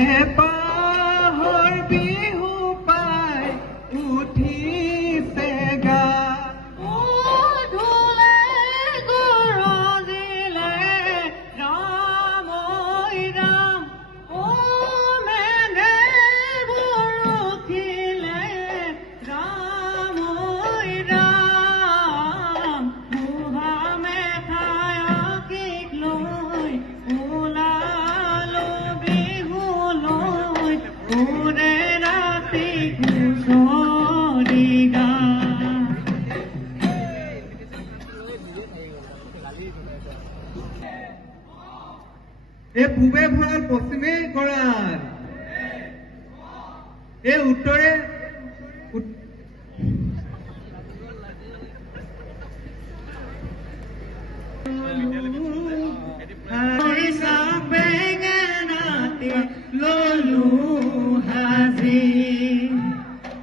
হেঁপাহৰ বিহু পাই উঠিছে গা এই পূবে ভঁৰাল পশ্চিমে গঁৰাল এই উত্তৰে বেঙেনাতে ললো হাজি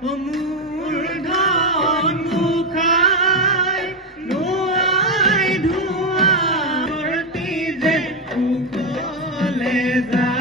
মোৰ ধন মুখাই নোৱাই ধোঁৱাৰতি যে উকলে যা